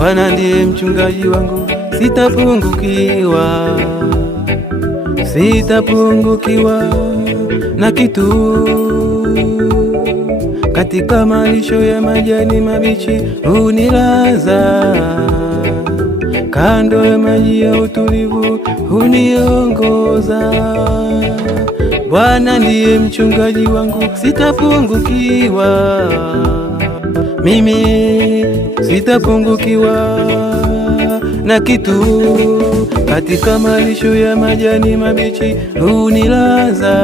Bwana ndiye mchungaji wangu, sitapungukiwa, sitapungukiwa na kitu. Katika malisho ya majani mabichi hunilaza, kando ya maji ya utulivu huniongoza. Bwana ndiye mchungaji wangu, sitapungukiwa, mimi sitapungukiwa na kitu. Katika malisho ya majani mabichi hunilaza,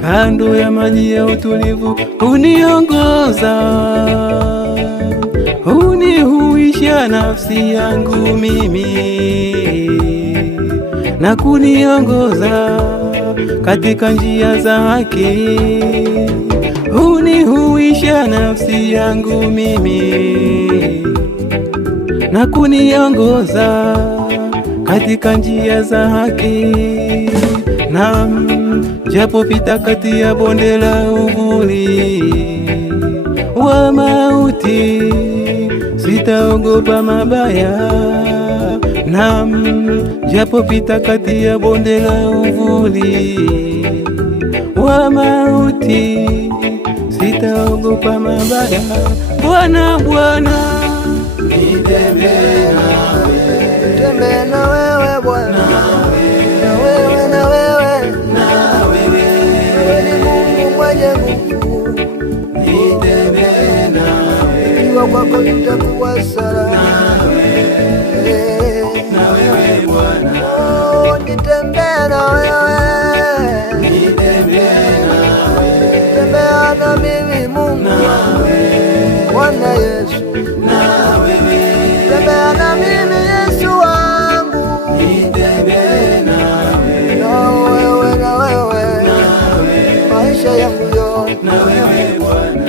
kando ya maji ya utulivu huniongoza. Hunihuisha nafsi yangu mimi na kuniongoza katika njia za haki. Hunihuisha nafsi yangu mimi na kuniongoza katika njia za haki. Naam, japo pita kati ya bonde la uvuli wa mauti, sitaogopa mabaya. Naam, japo pita kati ya bonde la uvuli wa mauti, sitaogopa mabaya. Bwana, Bwana, nitembee nawe, nitembee na wewe Bwana, na wewe, na wewe, na wewe, wewe ni Mungu mwenye nguvu. nitembee nawe, Nikiwa kwako nitakuwa salama. na wewe Bwana, Oh, nitembee na wewe, nitembee nawe, tembea na mimi Mungu Bwana Yesu, na wewe, tembea na mimi Yesu wangu, nitembee nawe, na wewe, na wewe, maisha yangu yote na wewe Bwana.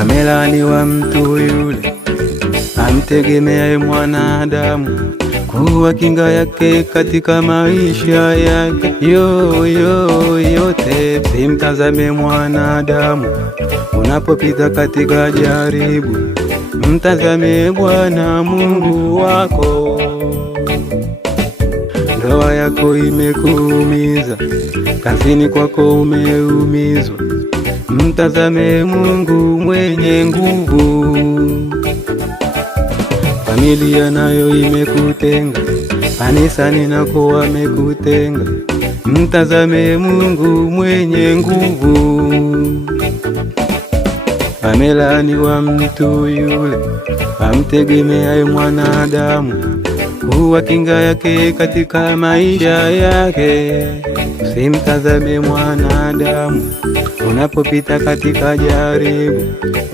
Amelaaniwa mtu yule amtegemeaye mwanadamu kuwa kinga yake katika maisha yake yote. Simtazame mwanadamu unapopita katika jaribu, mtazame Bwana Mungu wako. Ndoa yako imekuumiza, kazini kwako umeumizwa, mtazame Mungu mwenye nguvu. Familia nayo imekutenga, kanisani nako wamekutenga, mtazame Mungu mwenye nguvu. Amelaaniwa mtu yule amtegemeaye mwanadamu kuwa kinga yake katika maisha yake. Usimtazame mwanadamu unapopita katika jaribu,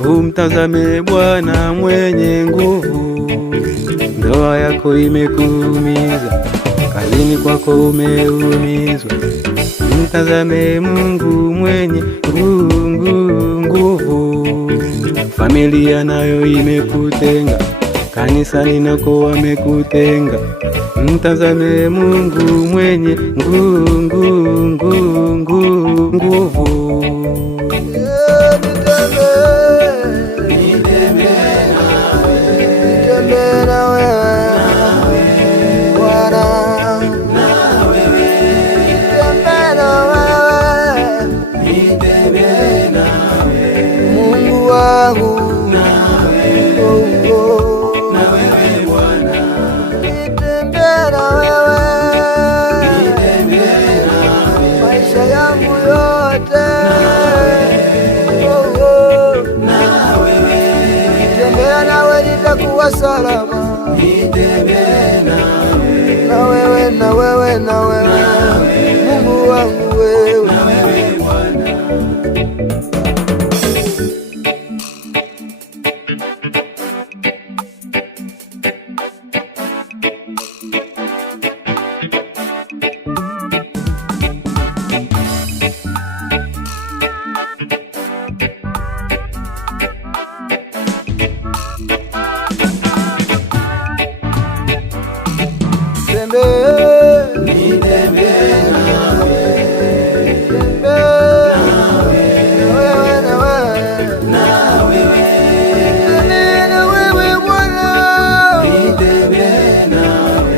umtazame Bwana mwenye nguvu. Ndoa yako imekuumiza, kazini kwako umeumizwa, mtazame Mungu mwenye nguvu. Familia nayo imekutenga, kanisani nako wamekutenga, mtazame Mungu mwenye nguvu. nitembee na wewe Bwana, nitembee na wewe Mungu wangu, nitembee na wewe maisha yangu yote. Nitembea nawe nitakuwa salama, na wewe, na wewe, na wewe Mungu wangu wewe.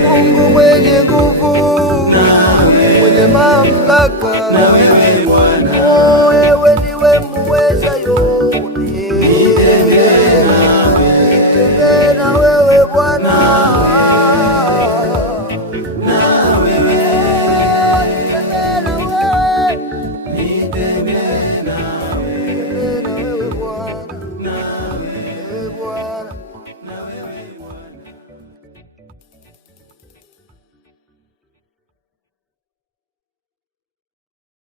Mungu mwenye nguvu, mwenye mamlaka.